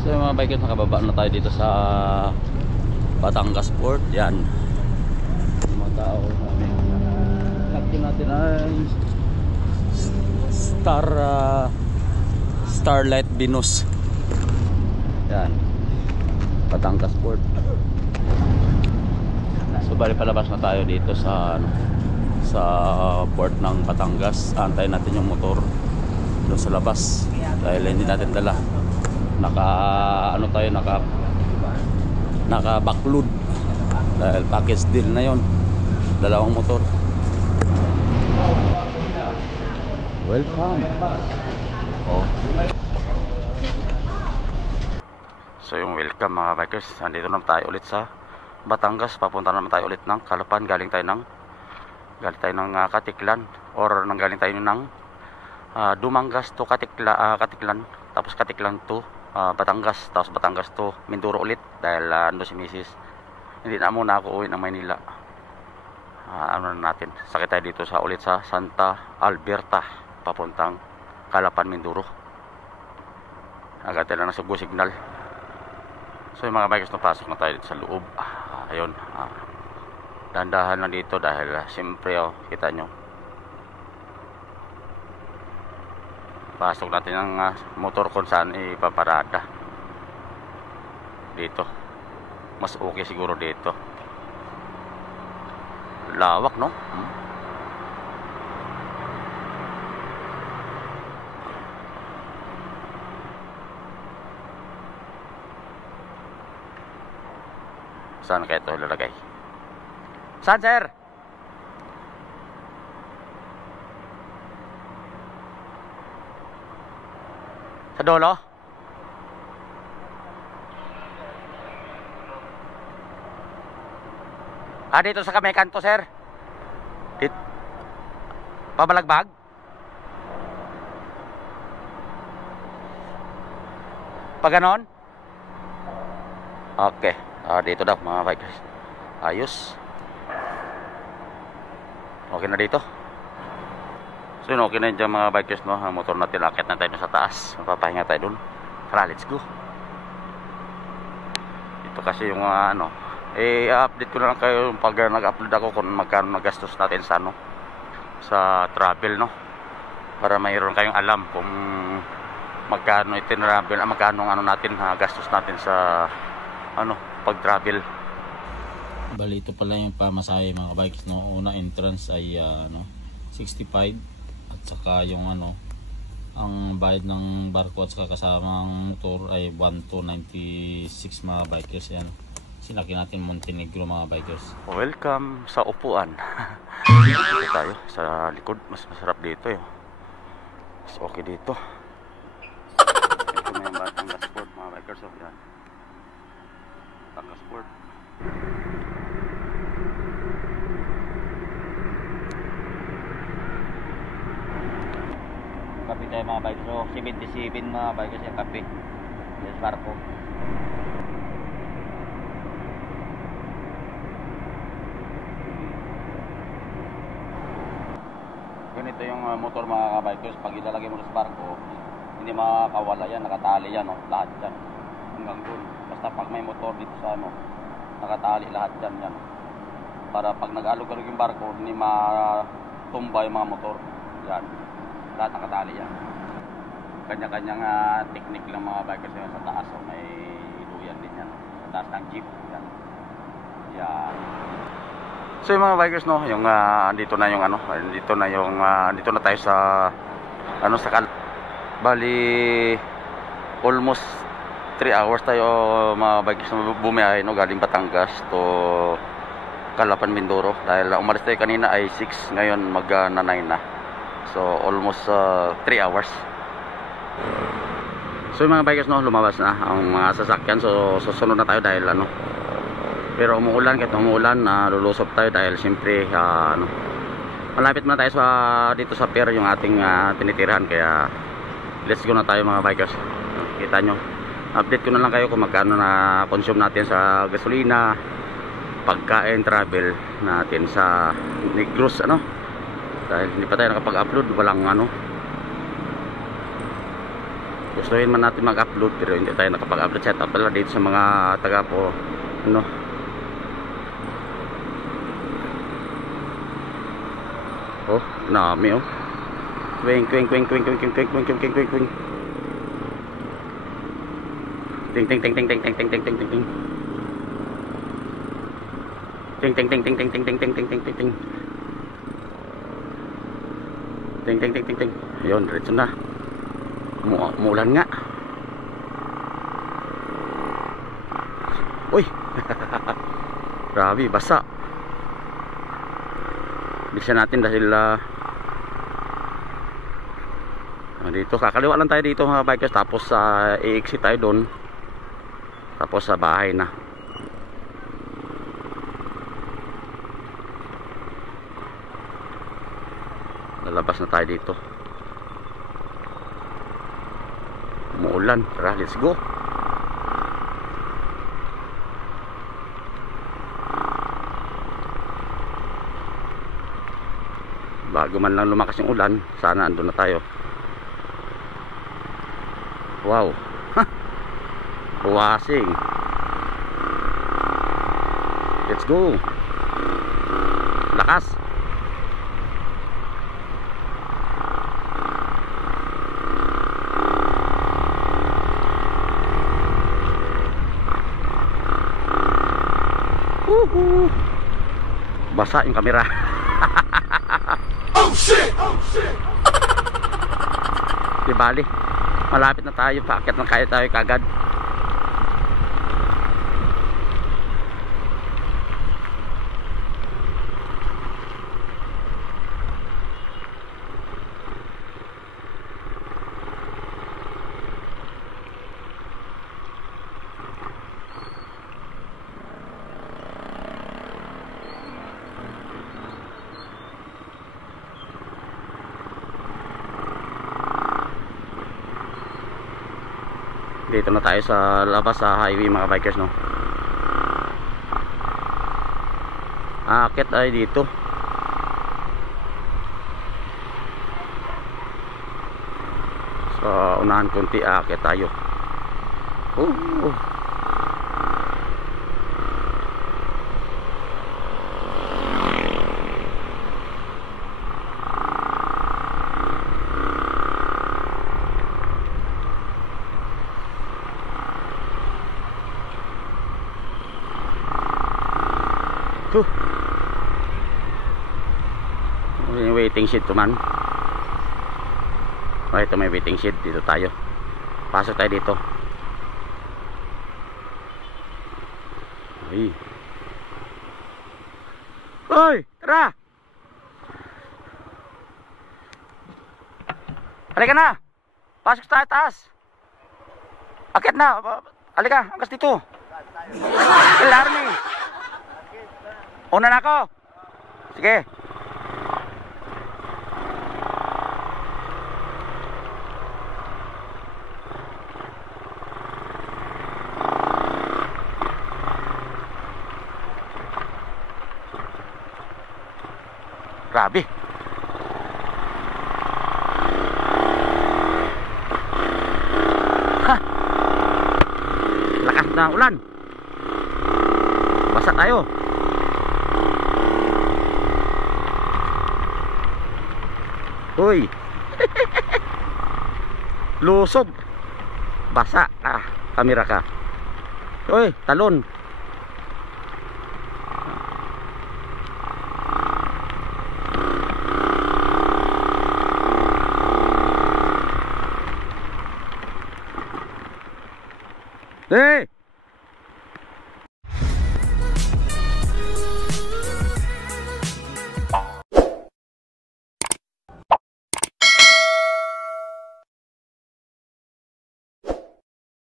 So yung mga bikers, nakababa na tayo dito sa Batangas Port. Yan yung mga tao namin. Nakkin natin ay Starlight Venus. Yan, Batangas Port. So bali palabas na tayo dito sa port ng Batangas. Antayin natin yung motor doon sa labas dahil hindi natin dala. Naka backload dahil package deal na yon, dalawang motor. Welcome. Oh. So yung welcome mga bikers, nandito naman tayo ulit sa Batangas. Papunta naman tayo ulit ng Calapan. Galing tayo ng Katiklan, or galing tayo ng Dumangas to Katiklan, tapos Katiklan to Batangas, tapos Batangas to Mindoro ulit dahil ano si Mrs. Hindi na muna ako uwi ng Maynila. Ano na natin, sakit tayo dito ulit sa Santa Alberta papuntang Calapan, Mindoro. Agad tayo lang ng Sugo signal. So yung mga bikers, napasok na tayo dito sa loob. Ayun, dandahan lang dito dahil siyempre kita nyo, pasok natin ang motor kung saan ipaparada. Dito mas okay siguro dito, lawak no. Saan kaya ito ilalagay? Saan, sir? Sa dulo? Dito sa kamay kanto, sir. Dito. Pabalagbag? Pag ganon? Okay. Dito daw mga bikers. Ayos. Okay na dito. So yun, okay na dyan mga bikers, no? Ang motor natin, akit na tayo sa taas. Mapapahinga tayo dun. Tara, let's go. Ito kasi yung update ko na lang kayo pag nag-upload ako kung magkano nagastos natin sa sa travel, no? Para mayroon kayong alam kung magkano itinravel, magkano natin gastos natin sa pag-travel. Bali ito pala yung pamasahe mga bikes, no? Una entrance ay 65, at saka yung ang bayad ng barko at saka kasamang motor ay 1,296 mga bikers. Yan, sinaki natin Montenegro mga bikers. Welcome sa upuan. Dito tayo sa likod, mas masarap dito yun. Mas okay dito. Ito na yung Batangas Port mga bikers. Yan, Batangas Port. Kape tayo mga bikers. So 77 mga bikers yung kape. Yes, barko. Ganito yung motor mga bikers. Pag ilalagay mo sa barko, hindi makakawala yan. Nakatali yan, lahat yan hanggang dun. Basta pag may motor dito sa nakatali lahat yan. Para pag nag-alog-alog yung barko, hindi matumba yung mga motor. Yan, lahat nakatali yan. Kanya-kanyang technique lang mga bikers yan sa taas. May iluyan din yan sa taas ng jeep. Yan. So yung mga bikers, no, yung dito na yung dito na tayo sa bali almost 3 hours tayo mga bikers bumiyahe, no, galing Batangas to Calapan, Mindoro. Dahil umalis tayo kanina ay 6, ngayon mag-9 na. So almost 3 hours. So yung mga bikers, no, lumabas na ang mga sasakyan. So susunod na tayo dahil pero umuulan, kahit umuulan lulusop tayo dahil siyempre malapit na tayo dito sa pier yung ating tinitirahan. Kaya let's go na tayo mga bikers. Kita nyo, update ko na lang kayo kung magkano na consume natin sa gasolina, pagkain, travel natin sa Negros, dahil hindi pa tayo nakapag-upload, gustuhin man natin mag-upload pero hindi tayo nakapag-upload. Set up pala dito sa mga taga po ano. Oh, nami oh. Kwing kwing kwing kwing kwing kwing kwing kwing kwing kwing kwing. Ting ting ting ting ting ting ting ting ting ting. Ting ting ting ting ting ting ting ting ting ting ting. Ting ting ting ting ting. Ayun, diretso na. Muulan nga. Uy. Grabe, basa. Bilisan natin dahil dito, kakaliwa lang tayo dito mga bikers. Tapos i-exit tayo doon. Tapos sa bahay na. Lalabas na tayo dito. Umuulan. Tara, let's go. Bago man lang lumakas yung ulan, sana andun na tayo. Wow. Wasing. Let's go. Lakas. Basa yung kamera. Oh shit! Oh shit! Di bali. Malapit na tayo. Paakyat na kaya tayo kagad. Dito na tayo sa labas sa highway mga bikers, no. Aakyat ay dito. Sa unahan konti aakyat tayo. Yung waiting shed to man. Oh, ito may waiting shed. Dito tayo. Pasok tayo dito. Uy. Hoy, tara. Halika na. Pasok tayo taas. Akit na. Halika, hanggang dito. Kailangan ni. Una na ako. Sige. Grabe. Ha. Lakas na ulan. Basa tayo. Uy. Lusob. Basa. Kamera ka. Uy, talon. Hey!